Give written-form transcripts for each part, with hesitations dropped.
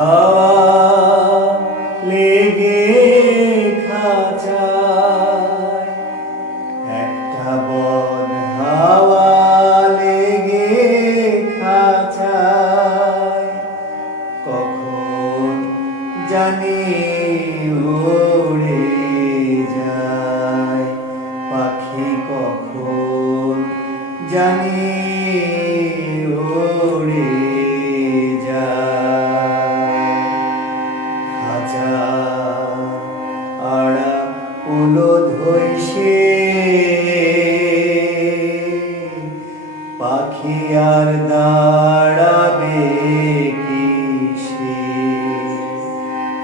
হাওয়া লেগে খাঁচায়, একটা বন হাওয়া লেগে খাঁচায়, কখন জানি উড়ে যায় পাখি, কখন জানি উড়ে যায়। খাঁচার আড়া উলো ধইসে পাখি আর দাঁড়াবে কিসে?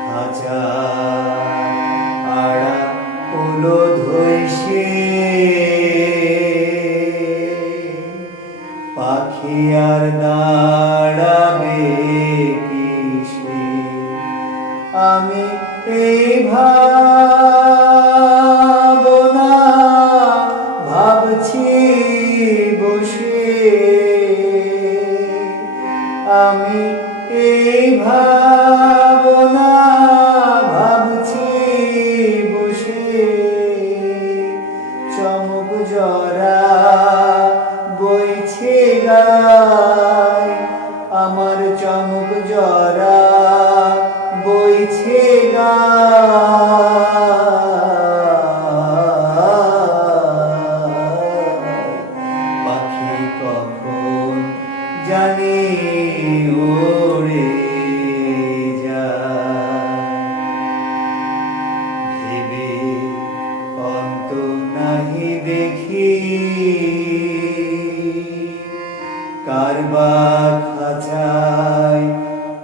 খাঁচার আড়া উলো ধইসে পাখি আর দাঁড়াবে কিসে? আমি এই ভাবনা ভাবছি বসে, আমি এই ভাবনা ভাবছি বসে, চমক জরা বইছে গায়, আমার চমক জরা বইছে গায়। পাখি কখন জানি উড়ে যায়, ভেবে অন্ত নাহি দেখি কারবা খাঁচায়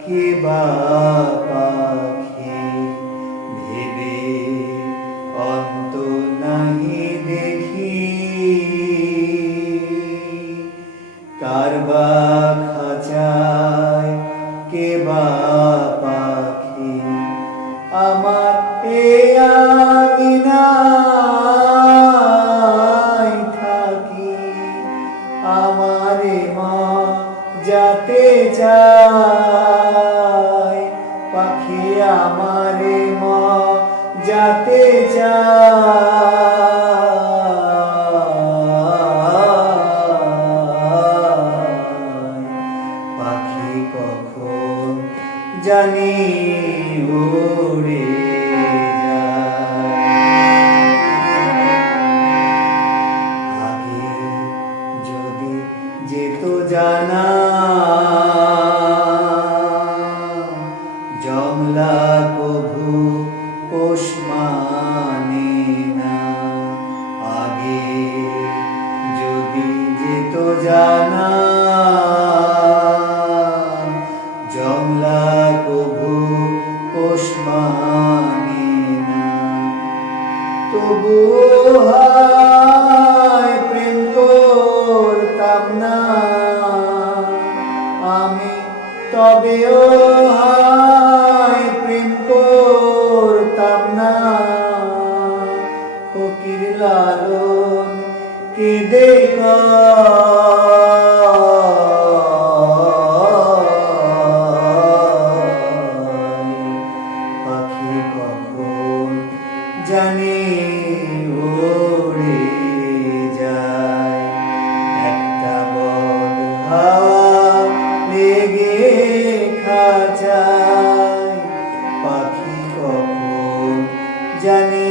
কে বা পাখি। ভেবে অন্ত নাহি দেখি কারবা খাঁচায় কে বা পাখি। আমার এই আঙিনায় থাকি, আমারে মা যাতে চায় পাখি, আমারে মা যাতে চায়। পাখি কখন জানি উড়ে যায়। আগে যদি যেত জানা জংলা কভু পোষ মানে না, আগে যদি যেত জানা জংলা কভু পোষ মানে না, তবুও হায় প্রেম করতাম না আমি, তবেও হায় প্রেম করতাম না। ফকির লালন কেঁদে পাখি কখন জানি উড়ে যায়, একটা বদ হাওয়া লেগে খাঁচায়, পাখি কখন জানি